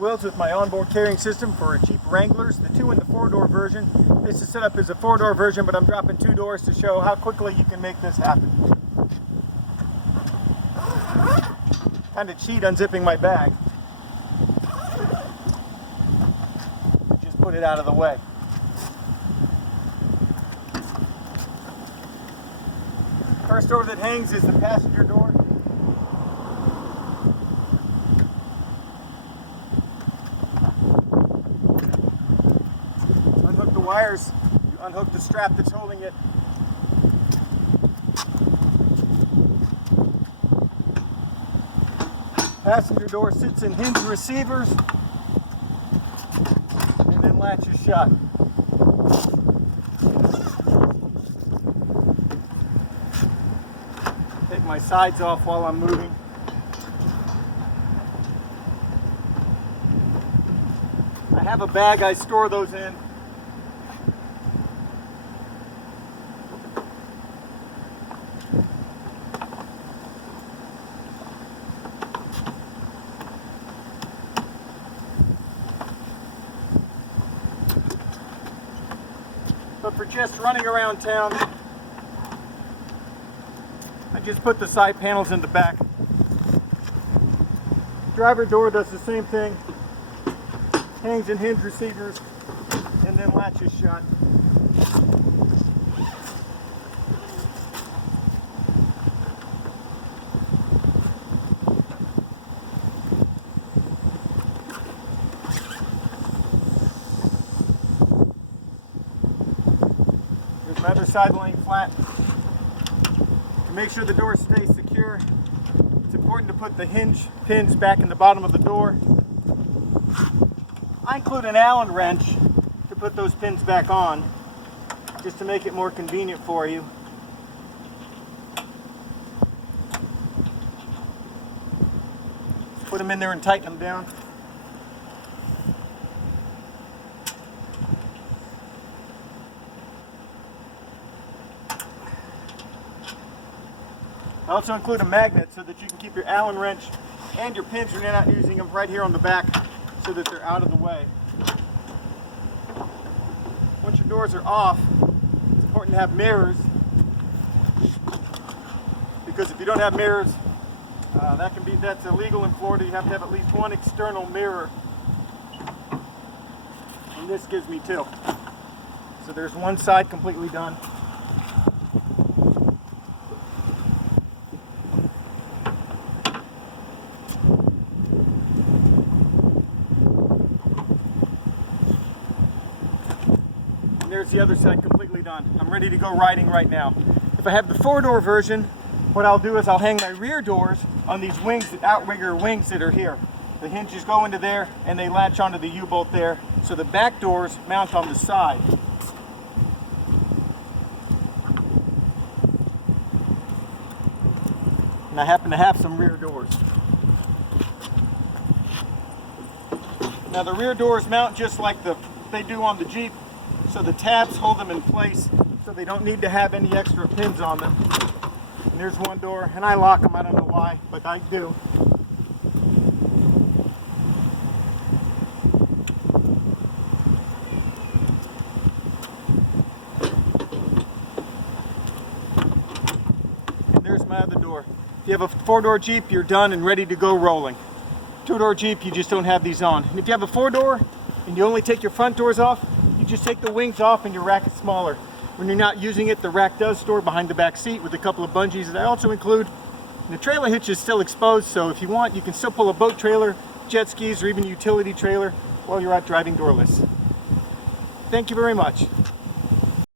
wheels with my onboard carrying system for Jeep Wranglers, the 2 and the 4-door version. This is set up as a 4-door version, but I'm dropping 2 doors to show how quickly you can make this happen. Kind of cheat unzipping my bag. Just put it out of the way. First door that hangs is the passenger door. Unhook the wires, you unhook the strap that's holding it. Passenger door sits in hinge receivers and then latches shut. Take my sides off while I'm moving. I have a bag I store those in. But for just running around town, I just put the side panels in the back. Driver door does the same thing. Hangs in hinge receivers and then latches shut. Here's my other side laying flat. To make sure the door stays secure, it's important to put the hinge pins back in the bottom of the door. I include an Allen wrench to put those pins back on, just to make it more convenient for you. Put them in there and tighten them down. I also include a magnet so that you can keep your Allen wrench and your pins when you're not using them right here on the back so that they're out of the way. Once your doors are off, it's important to have mirrors, because if you don't have mirrors, that's illegal in Florida. You have to have at least 1 external mirror, and this gives me 2. So there's one side completely done. There's the other side completely done. I'm ready to go riding right now. If I have the 4-door version, what I'll do is I'll hang my rear doors on these wings, the outrigger wings that are here. The hinges go into there and they latch onto the U-bolt there, so the back doors mount on the side. And I happen to have some rear doors. Now the rear doors mount just like they do on the Jeep. So the tabs hold them in place, so they don't need to have any extra pins on them. And there's one door, and I lock them, I don't know why, but I do. And there's my other door. If you have a 4-door Jeep, you're done and ready to go rolling. 2-door Jeep, you just don't have these on. And if you have a 4-door, and you only take your front doors off, you just take the wings off and your rack is smaller. When you're not using it, the rack does store behind the back seat with a couple of bungees that I also include. And the trailer hitch is still exposed, so if you want, you can still pull a boat trailer, jet skis, or even a utility trailer while you're out driving doorless. Thank you very much.